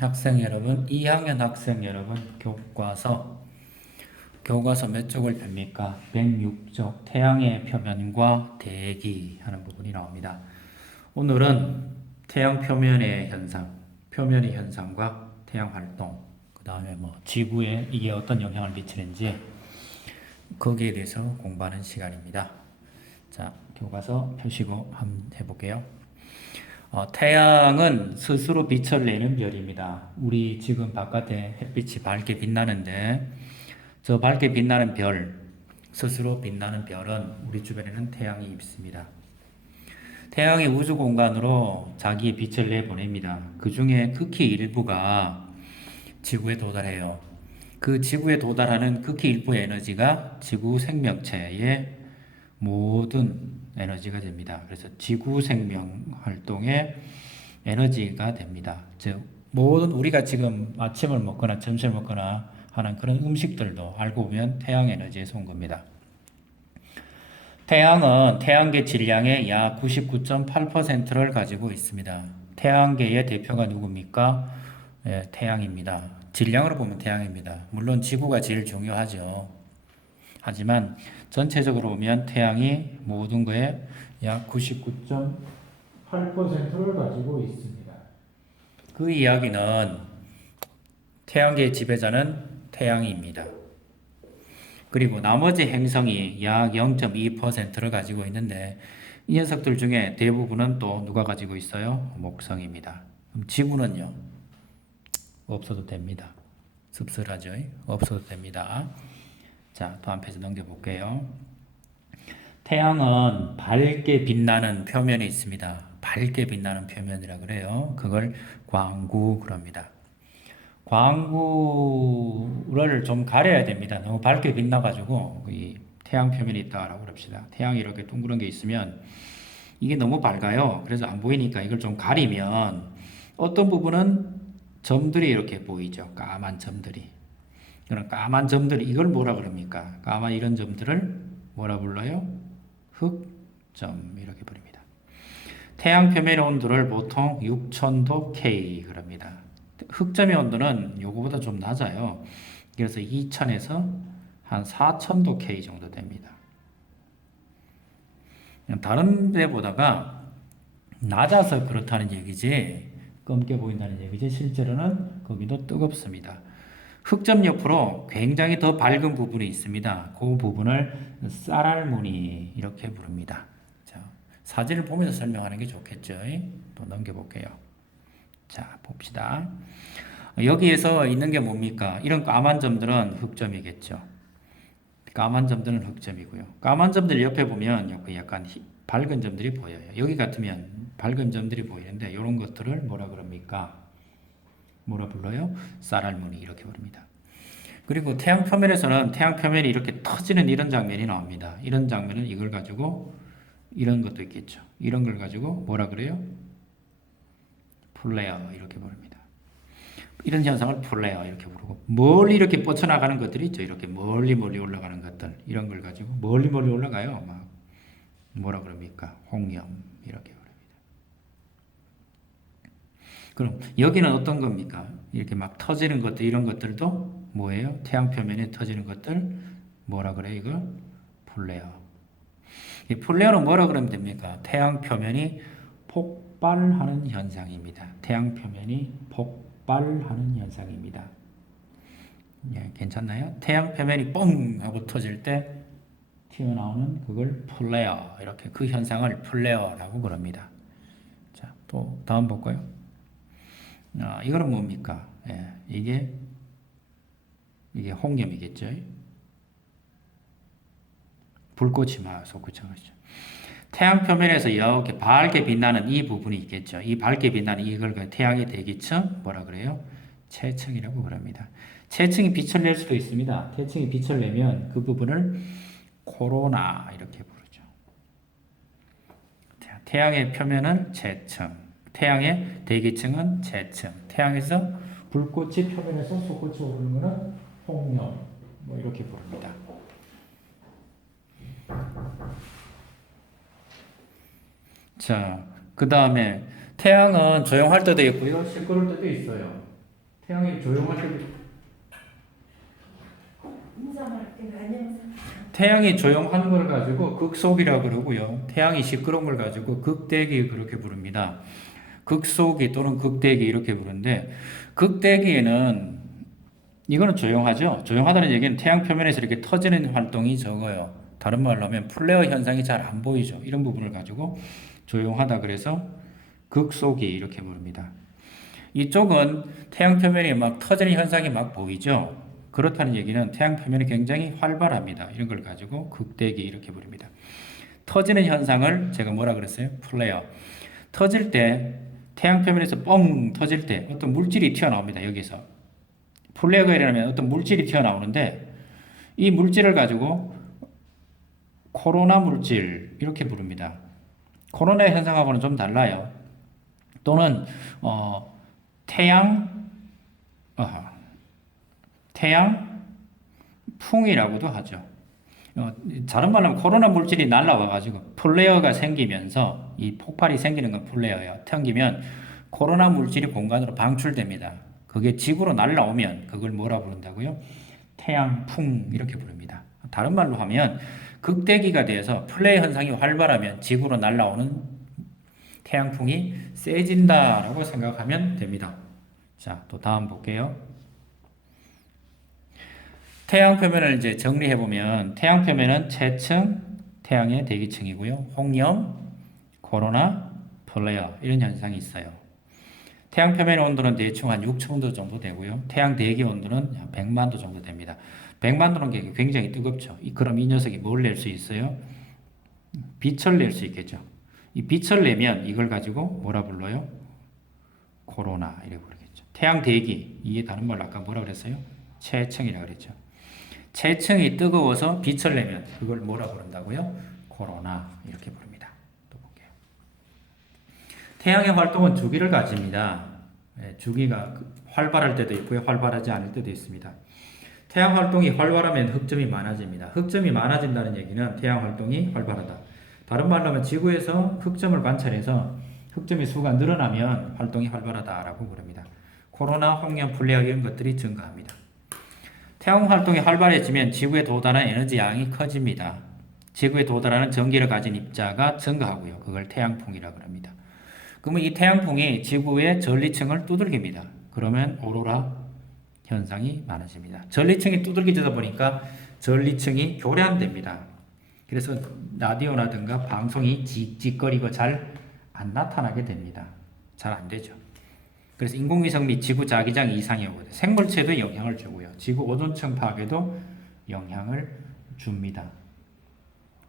학생 여러분, 2학년 학생 여러분, 교과서 몇 쪽을 펴니까 106쪽 태양의 표면과 대기 하는 부분이 나옵니다. 오늘은 태양 표면의 현상, 표면의 현상과 태양 활동, 그 다음에 지구에 이게 어떤 영향을 미치는지 거기에 대해서 공부하는 시간입니다. 자, 교과서 펴시고 한번 해볼게요. 태양은 스스로 빛을 내는 별입니다. 우리 지금 바깥에 햇빛이 밝게 빛나는데 저 밝게 빛나는 별, 스스로 빛나는 별은 우리 주변에는 태양이 있습니다. 태양이 우주 공간으로 자기의 빛을 내보냅니다. 그 중에 극히 일부가 지구에 도달해요. 그 지구에 도달하는 극히 일부의 에너지가 지구 생명체의 모든 에너지가 됩니다. 그래서 지구 생명 활동의 에너지가 됩니다. 즉, 모든 우리가 지금 아침을 먹거나 점심을 먹거나 하는 그런 음식들도 알고 보면 태양 에너지에서 온 겁니다. 태양은 태양계 질량의 약 99.8%를 가지고 있습니다. 태양계의 대표가 누굽니까? 태양입니다. 질량으로 보면 태양입니다. 물론 지구가 제일 중요하죠. 하지만 전체적으로 보면 태양이 모든 거에 약 99.8%를 가지고 있습니다. 그 이야기는 태양계의 지배자는 태양입니다. 그리고 나머지 행성이 약 0.2%를 가지고 있는데 이 녀석들 중에 대부분은 또 누가 가지고 있어요? 목성입니다. 그럼 지구는요? 없어도 됩니다. 씁쓸하죠? 없어도 됩니다. 자, 다음 페이지 넘겨볼게요. 태양은 밝게 빛나는 표면이 있습니다. 밝게 빛나는 표면이라 그래요. 그걸 광구 그럽니다. 광구를 좀 가려야 됩니다. 너무 밝게 빛나가지고 이 태양 표면이 있다라고 그럽시다. 태양이 이렇게 둥그런 게 있으면 이게 너무 밝아요. 그래서 안 보이니까 이걸 좀 가리면 어떤 부분은 점들이 이렇게 보이죠. 까만 점들이. 그런 까만 점들이 이걸 뭐라 그럽니까? 까만 이런 점들을 뭐라 불러요? 흑점 이렇게 부릅니다. 태양 표면의 온도를 보통 6000도 K 그럽니다. 흑점의 온도는 요거보다 좀 낮아요. 그래서 2000에서 한 4000도 K 정도 됩니다. 다른 데보다가 낮아서 그렇다는 얘기지, 검게 보인다는 얘기지, 실제로는 거기도 뜨겁습니다. 흑점 옆으로 굉장히 더 밝은 부분이 있습니다. 그 부분을 쌀알무늬 이렇게 부릅니다. 자, 사진을 보면서 설명하는 게 좋겠죠. 또 넘겨볼게요. 자, 봅시다. 여기에서 있는 게 뭡니까? 이런 까만 점들은 흑점이겠죠. 까만 점들은 흑점이고요. 까만 점들 옆에 보면 여기 약간 밝은 점들이 보여요. 여기 같으면 밝은 점들이 보이는데 이런 것들을 뭐라 그럽니까? 뭐라 불러요? 쌀알무늬 이렇게 부릅니다. 그리고 태양 표면에서는 태양 표면이 이렇게 터지는 이런 장면이 나옵니다. 이런 장면은 이걸 가지고 이런 것도 있겠죠. 이런 걸 가지고 뭐라 그래요? 플레어 이렇게 부릅니다. 이런 현상을 플레어 이렇게 부르고 멀리 이렇게 뻗쳐나가는 것들이 있죠. 이렇게 멀리 올라가는 것들 이런 걸 가지고 멀리 올라가요. 막 뭐라 그럽니까? 홍염 이렇게 부릅니다. 그럼 여기는 어떤 겁니까? 이렇게 막 터지는 것들 이런 것들도 뭐예요? 태양 표면에 터지는 것들 뭐라 그래요? 이걸 플레어. 이 플레어는 뭐라 그러면 됩니까? 태양 표면이 폭발하는 현상입니다. 태양 표면이 폭발하는 현상입니다. 예, 괜찮나요? 태양 표면이 뻥 하고 터질 때 튀어나오는 그걸 플레어 이렇게 그 현상을 플레어라고 그럽니다. 자, 또 다음 볼까요? 이거는 뭡니까? 예, 이게 홍염이겠죠. 불꽃이 막 솟구쳐가지고 태양 표면에서 이렇게 밝게 빛나는 이 부분이 있겠죠. 이 밝게 빛나는 이걸 태양의 대기층 뭐라 그래요? 채층이라고 그럽니다. 채층이 빛을 낼 수도 있습니다. 채층이 빛을 내면 그 부분을 코로나 이렇게 부르죠. 태양의 표면은 채층, 태양의 대기층은 채층. 태양에서 불꽃이 표면에서 솟구쳐 오르는 것은 홍염 뭐 이렇게 부릅니다. 자, 그 다음에 태양은 조용할 때도 있고요, 시끄러울 때도 있어요. 태양이 조용할 때도 태양이 조용한 걸 가지고 극속이라 그러고요. 태양이 시끄러운 걸 가지고 극대기 그렇게 부릅니다. 극속이 또는 극대기 이렇게 부르는데 극대기에는 이거는 조용하죠. 조용하다는 얘기는 태양 표면에서 이렇게 터지는 활동이 적어요. 다른 말로 하면 플레어 현상이 잘 안 보이죠. 이런 부분을 가지고 조용하다 그래서 극속이 이렇게 부릅니다. 이쪽은 태양 표면이 막 터지는 현상이 막 보이죠. 그렇다는 얘기는 태양 표면이 굉장히 활발합니다. 이런 걸 가지고 극대기 이렇게 부릅니다. 터지는 현상을 제가 뭐라 그랬어요? 플레어. 터질 때 태양 표면에서 뻥 터질 때 어떤 물질이 튀어나옵니다. 여기서. 플레어가 일어나면 어떤 물질이 튀어나오는데 이 물질을 가지고 코로나 물질 이렇게 부릅니다. 코로나 현상하고는 좀 달라요. 또는 태양풍이라고도 하죠. 다른 말로 하면 코로나 물질이 날라와가지고 플레어가 생기면서 이 폭발이 생기는 건 플레어예요. 튕기면 코로나 물질이 공간으로 방출됩니다. 그게 지구로 날라오면 그걸 뭐라 부른다고요? 태양풍 이렇게 부릅니다. 다른 말로 하면 극대기가 돼서 플레어 현상이 활발하면 지구로 날라오는 태양풍이 세진다라고 생각하면 됩니다. 자, 또 다음 볼게요. 태양 표면을 이제 정리해 보면 태양 표면은 채층, 태양의 대기층이고요. 홍염, 코로나, 플레어 이런 현상이 있어요. 태양 표면 온도는 대충 한 6,000도 정도 되고요. 태양 대기 온도는 100만 도 정도 됩니다. 100만 도는 굉장히 뜨겁죠. 그럼 이 녀석이 뭘 낼 수 있어요? 빛을 낼 수 있겠죠. 이 빛을 내면 이걸 가지고 뭐라 불러요? 코로나 이렇게 부르겠죠. 태양 대기, 이게 다른 말로 아까 뭐라 그랬어요? 채층이라고 그랬죠. 채층이 뜨거워서 빛을 내면 그걸 뭐라 부른다고요? 코로나 이렇게 부릅니다. 또 볼게요. 태양의 활동은 주기를 가집니다. 주기가 활발할 때도 있고요. 활발하지 않을 때도 있습니다. 태양 활동이 활발하면 흑점이 많아집니다. 흑점이 많아진다는 얘기는 태양 활동이 활발하다. 다른 말로 하면 지구에서 흑점을 관찰해서 흑점의 수가 늘어나면 활동이 활발하다라고 부릅니다. 코로나, 홍염, 플레어 이런 것들이 증가합니다. 태양 활동이 활발해지면 지구에 도달하는 에너지 양이 커집니다. 지구에 도달하는 전기를 가진 입자가 증가하고요. 그걸 태양풍이라고 합니다. 그러면 이 태양풍이 지구의 전리층을 두들깁니다. 그러면 오로라 현상이 많아집니다. 전리층이 두들겨지다 보니까 전리층이 교란됩니다. 그래서 라디오라든가 방송이 찍찍거리고 잘 안 나타나게 됩니다. 잘 안 되죠. 그래서 인공위성 및 지구 자기장 이상이 오거든요. 생물체도 영향을 주고요. 지구 오존층 파괴도 영향을 줍니다.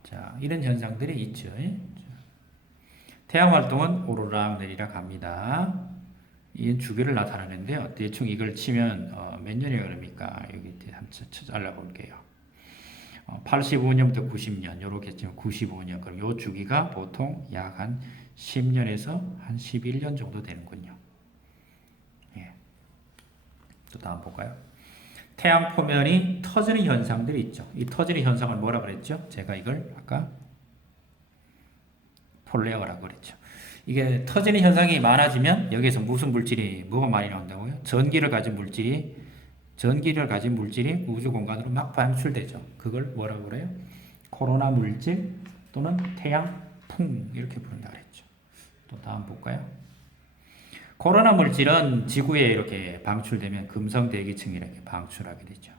자, 이런 현상들이 있죠. 태양 활동은 오르락 내리락 합니다. 이 주기를 나타내는데요. 대충 이걸 치면 몇 년이 그럽니까? 여기 한번 잘라볼게요. 85년부터 90년 이렇게 치면 95년. 그럼 이 주기가 보통 약 한 10년에서 한 11년 정도 되는군요. 예. 또 다음 볼까요? 태양 표면이 터지는 현상들이 있죠. 이 터지는 현상을 뭐라 그랬죠? 제가 이걸 아까 플레어라고 그랬죠. 이게 터지는 현상이 많아지면 여기서 무슨 물질이 뭐가 많이 나온다고요? 전기를 가진 물질이 우주 공간으로 막 방출되죠. 그걸 뭐라고 그래요? 코로나 물질 또는 태양풍 이렇게 부른다 그랬죠. 또 다음 볼까요? 코로나 물질은 지구에 이렇게 방출되면 금성 대기층이 이렇게 방출하게 되죠.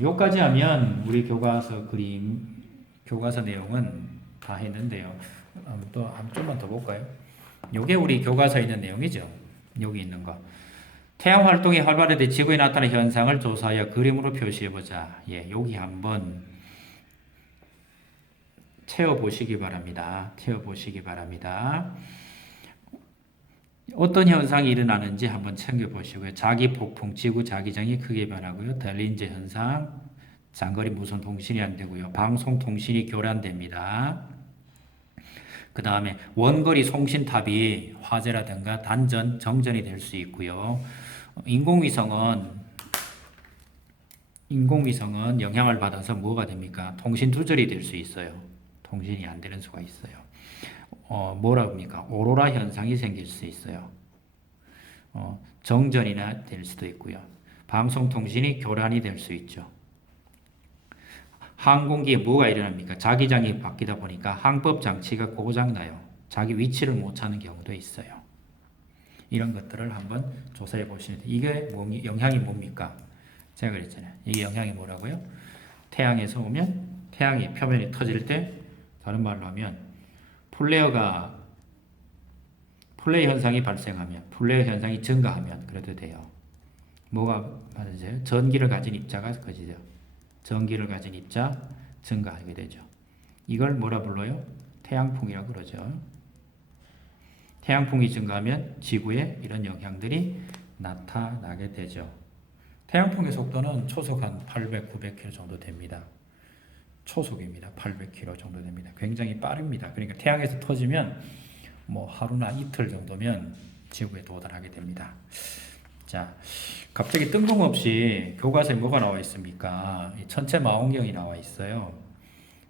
여기까지 하면 우리 교과서 내용은 다 했는데요. 또 좀만 더 볼까요? 요게 우리 교과서에 있는 내용이죠. 여기 있는 거. 태양 활동이 활발할 때 지구에 나타나는 현상을 조사하여 그림으로 표시해보자. 예, 여기 한번 채워보시기 바랍니다. 어떤 현상이 일어나는지 한번 챙겨보시고요. 자기폭풍, 지구 자기장이 크게 변하고요. 델린저 현상, 장거리 무선 통신이 안 되고요. 방송 통신이 교란됩니다. 그 다음에 원거리 송신탑이 화재라든가 단전, 정전이 될 수 있고요. 인공위성은 영향을 받아서 뭐가 됩니까? 통신 두절이 될 수 있어요. 통신이 안 되는 수가 있어요. 뭐라 합니까? 오로라 현상이 생길 수 있어요. 정전이나 될 수도 있고요. 방송통신이 교란이 될 수 있죠. 항공기에 뭐가 일어납니까? 자기장이 바뀌다 보니까 항법 장치가 고장나요. 자기 위치를 못 찾는 경우도 있어요. 이런 것들을 한번 조사해 보시면 돼요. 이게 영향이 뭡니까? 제가 그랬잖아요. 이게 영향이 뭐라고요? 태양에서 오면 태양의 표면이 터질 때, 다른 말로 하면 플레어 현상이 발생하면, 플레어 현상이 증가하면 그래도 돼요. 뭐가 맞으세요? 전기를 가진 입자가 커지죠. 전기를 가진 입자 증가하게 되죠. 이걸 뭐라 불러요? 태양풍이라고 그러죠. 태양풍이 증가하면 지구에 이런 영향들이 나타나게 되죠. 태양풍의 속도는 초속 한 800, 900km 정도 됩니다. 초속입니다. 800km 정도 됩니다. 굉장히 빠릅니다. 그러니까 태양에서 터지면 뭐 하루나 이틀 정도면 지구에 도달하게 됩니다. 자, 갑자기 뜬금없이 교과서에 뭐가 나와 있습니까? 천체망원경이 나와 있어요.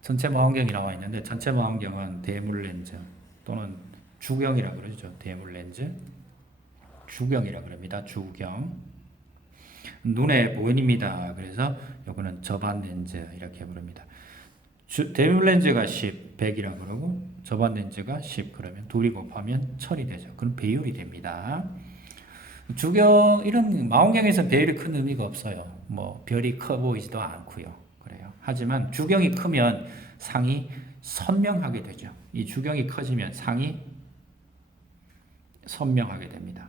천체망원경이 나와 있는데, 천체망원경은 대물렌즈 또는 주경이라 그러죠. 대물렌즈, 주경이라 그럽니다. 주경. 눈에 보입니다. 그래서 요거는 저반 렌즈 이렇게 부릅니다. 대물렌즈가 10, 100이라 그러고 저반 렌즈가 10 그러면 둘이 곱하면 1000이 되죠. 그럼 배율이 됩니다. 주경 이런 망원경에서 배율이 큰 의미가 없어요. 뭐 별이 커 보이지도 않고요. 그래요. 하지만 주경이 크면 상이 선명하게 되죠. 이 주경이 커지면 상이 선명하게 됩니다.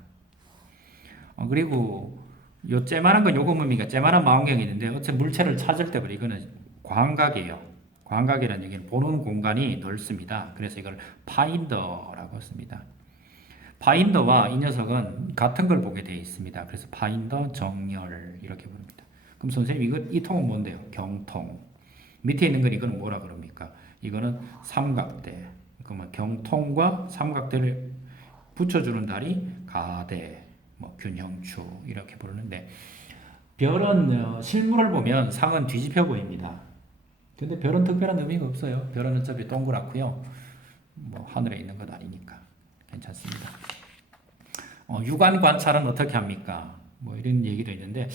그리고 요 쬐만한 건 요거 뭡니까? 쬐만한 망원경이 있는데 어떤 물체를 찾을 때 이거는 광각이에요. 광각이라는 얘기는 보는 공간이 넓습니다. 그래서 이걸 파인더라고 씁니다. 파인더와 이 녀석은 같은 걸 보게 되어 있습니다. 그래서 파인더, 정렬 이렇게 부릅니다. 그럼 선생님 이 통은 뭔데요? 경통. 밑에 있는 건 이거는 뭐라 그럽니까? 이거는 삼각대. 그러면 경통과 삼각대를 붙여주는 달이 가대, 뭐 균형추 이렇게 부르는데, 별은 실물을 보면 상은 뒤집혀 보입니다. 근데 별은 특별한 의미가 없어요. 별은 어차피 동그랗고요. 뭐 하늘에 있는 것 아니니까 괜찮습니다. 육안 관찰은 어떻게 합니까? 뭐 이런 얘기도 있는데,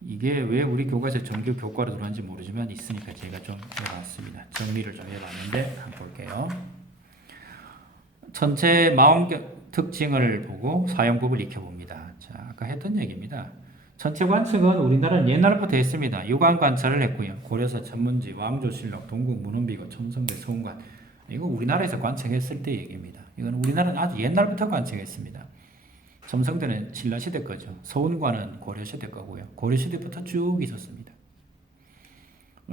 이게 왜 우리 교과서 정규 교과로 들어왔는지 모르지만 있으니까 제가 좀 해봤습니다. 정리를 좀 해봤는데 한번 볼게요. 전체 망원경 특징을 보고 사용법을 익혀봅니다. 자, 아까 했던 얘기입니다. 전체 관측은 우리나라는 옛날부터 했습니다. 육안 관찰을 했고요. 고려사, 천문지, 왕조실록, 동국, 문헌비고, 첨성대, 서운관. 이거 우리나라에서 관측했을 때 얘기입니다. 이건 우리나라는 아주 옛날부터 관측했습니다. 첨성대는 신라시대 거죠. 서운관은 고려시대 거고요. 고려시대부터 쭉 있었습니다.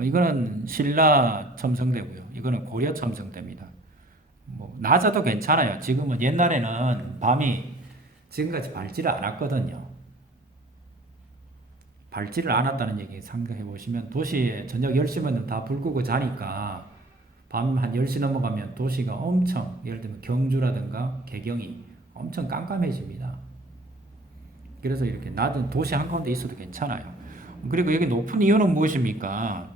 이거는 신라 첨성대고요. 이거는 고려 첨성대입니다. 뭐 낮아도 괜찮아요. 지금은 옛날에는 밤이 지금까지 밝지를 않았거든요. 밝지를 않았다는 얘기 생각해 보시면, 도시에 저녁 10시면 다 불 끄고 자니까 밤 한 10시 넘어가면 도시가 엄청, 예를 들면 경주라든가 개경이 엄청 깜깜해집니다. 그래서 이렇게 낮은 도시 한가운데 있어도 괜찮아요. 그리고 여기 높은 이유는 무엇입니까?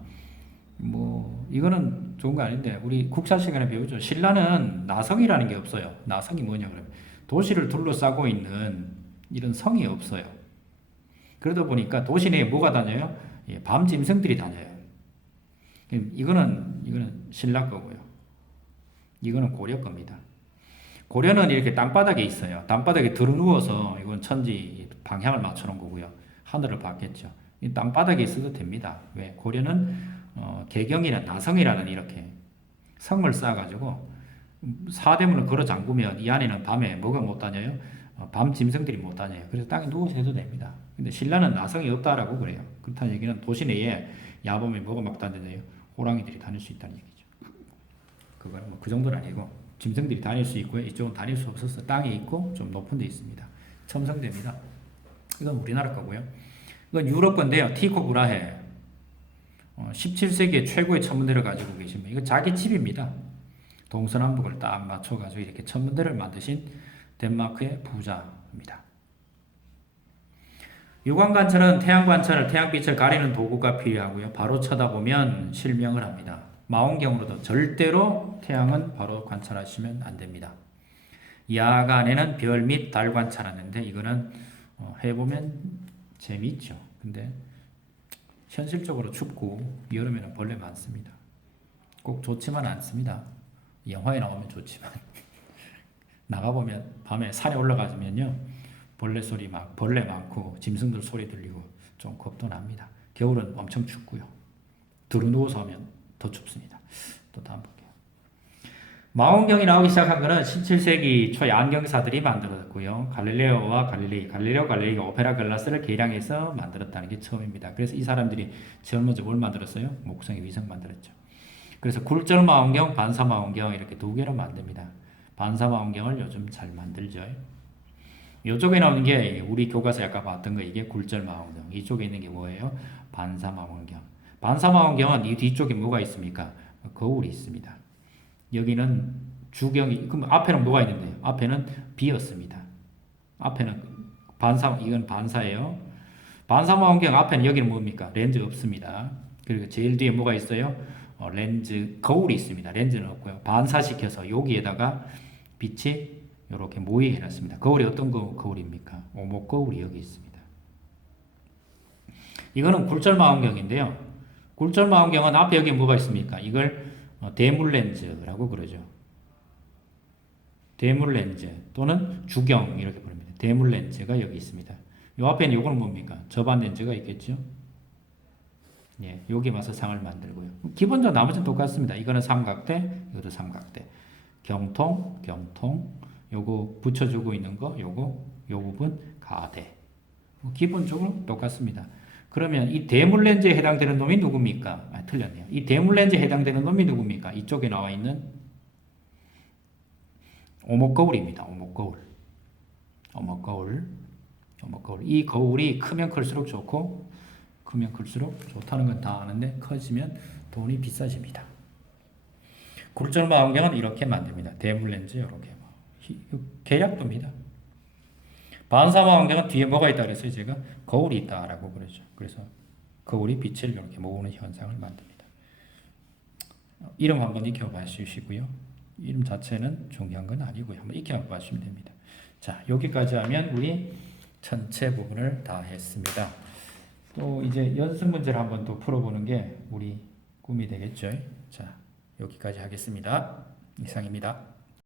뭐 이거는 좋은 거 아닌데 우리 국사 시간에 배우죠. 신라는 나성이라는 게 없어요. 나성이 뭐냐 그러면 도시를 둘러싸고 있는 이런 성이 없어요. 그러다 보니까 도시 내에 뭐가 다녀요? 밤 짐승들이 다녀요. 이거는 신라 거고요. 이거는 고려 겁니다. 고려는 이렇게 땅바닥에 있어요. 땅바닥에 들어누워서, 이건 천지 방향을 맞춰 놓은 거고요. 하늘을 봤겠죠. 이 땅바닥에 있어도 됩니다. 왜? 고려는 개경이나 나성이라는 이렇게 성을 쌓아가지고 사대문을 걸어 잠그면 이 안에는 밤에 뭐가 못 다녀요? 밤 짐승들이 못 다녀요. 그래서 땅에 누워서 해도 됩니다. 근데 신라는 나성이 없다라고 그래요. 그렇다는 얘기는 도시 내에 야밤에 뭐가 막 다니나요? 호랑이들이 다닐 수 있다는 얘기죠. 그거는 뭐 그 정도는 아니고 짐승들이 다닐 수 있고요. 이쪽은 다닐 수 없어서 땅에 있고 좀 높은 데 있습니다. 첨성대입니다. 이건 우리나라 거고요. 이건 유럽 건데요. 티코 브라헤. 17세기에 최고의 천문대를 가지고 계십니다. 이거 자기 집입니다. 동서남북을 딱 맞춰가지고 이렇게 천문대를 만드신 덴마크의 부자입니다. 유광 관찰은 태양 관찰을, 태양빛을 가리는 도구가 필요하고요. 바로 쳐다보면 실명을 합니다. 망원경으로도 절대로 태양은 바로 관찰하시면 안 됩니다. 야간에는 별 및 달 관찰하는데 이거는 해보면 재미있죠. 근데 현실적으로 춥고 여름에는 벌레 많습니다. 꼭 좋지만 않습니다. 영화에 나오면 좋지만 나가보면 밤에 산에 올라가면요 벌레 소리 막 벌레 많고 짐승들 소리 들리고 좀 겁도 납니다. 겨울은 엄청 춥고요. 두루누워서 하면 더 춥습니다. 또 다음 볼게요. 망원경이 나오기 시작한 것은 17세기 초에 안경사들이 만들었고요. 갈릴레오와 갈릴레이가 오페라 글라스를 개량해서 만들었다는 게 처음입니다. 그래서 이 사람들이 제일 먼저 뭘 만들었어요? 목성의 위성 만들었죠. 그래서 굴절 망원경, 반사 망원경 이렇게 두 개로 만듭니다. 반사 망원경을 요즘 잘 만들죠. 이쪽에 나오는 게 우리 교과서에 아까 봤던 거 이게 굴절 망원경. 이쪽에 있는 게 뭐예요? 반사 망원경. 반사 망원경은 이 뒤쪽에 뭐가 있습니까? 거울이 있습니다. 여기는 주경이 그럼 앞에는 뭐가 있는데요? 앞에는 비었습니다. 앞에는 반사 이건 반사예요. 반사 망원경 앞에는 여기는 뭡니까? 렌즈 없습니다. 그리고 제일 뒤에 뭐가 있어요? 렌즈 거울이 있습니다. 렌즈는 없고요. 반사시켜서 여기에다가 빛이 이렇게 모이게 해놨습니다. 거울이 어떤 거울입니까? 오목 거울이 여기 있습니다. 이거는 굴절 망원경인데요. 굴절 망원경은 앞에 여기 뭐가 있습니까? 이걸 대물 렌즈라고 그러죠. 대물 렌즈 또는 주경 이렇게 부릅니다. 대물 렌즈가 여기 있습니다. 요 앞에는 요거는 뭡니까? 접안 렌즈가 있겠죠. 예, 여기 와서 상을 만들고요. 기본적으로 나머지는 똑같습니다. 이거는 삼각대, 이것도 삼각대. 경통, 요거 붙여주고 있는 거, 요 부분 가대. 기본적으로 똑같습니다. 그러면 이 대물 렌즈에 해당되는 놈이 누굽니까? 틀렸네요. 이 대물 렌즈에 해당되는 놈이 누굽니까? 이쪽에 나와 있는 오목거울입니다. 오목거울. 이 거울이 크면 클수록 좋고, 크면 클수록 좋다는 건 다 아는데, 커지면 돈이 비싸집니다. 굴절 망원경은 이렇게 만듭니다. 대물 렌즈, 이렇게. 계약도입니다. 반사 망원경은 뒤에 뭐가 있다 그랬어요? 제가 거울이 있다라고 그러죠. 그래서 거울이 빛을 이렇게 모으는 현상을 만듭니다. 이름 한번 익혀봐 주시고요. 이름 자체는 중요한 건 아니고요. 한번 익혀봐 주시면 됩니다. 자, 여기까지 하면 우리 전체 부분을 다 했습니다. 또 이제 연습 문제를 한번 또 풀어보는 게 우리 꿈이 되겠죠. 자, 여기까지 하겠습니다. 이상입니다.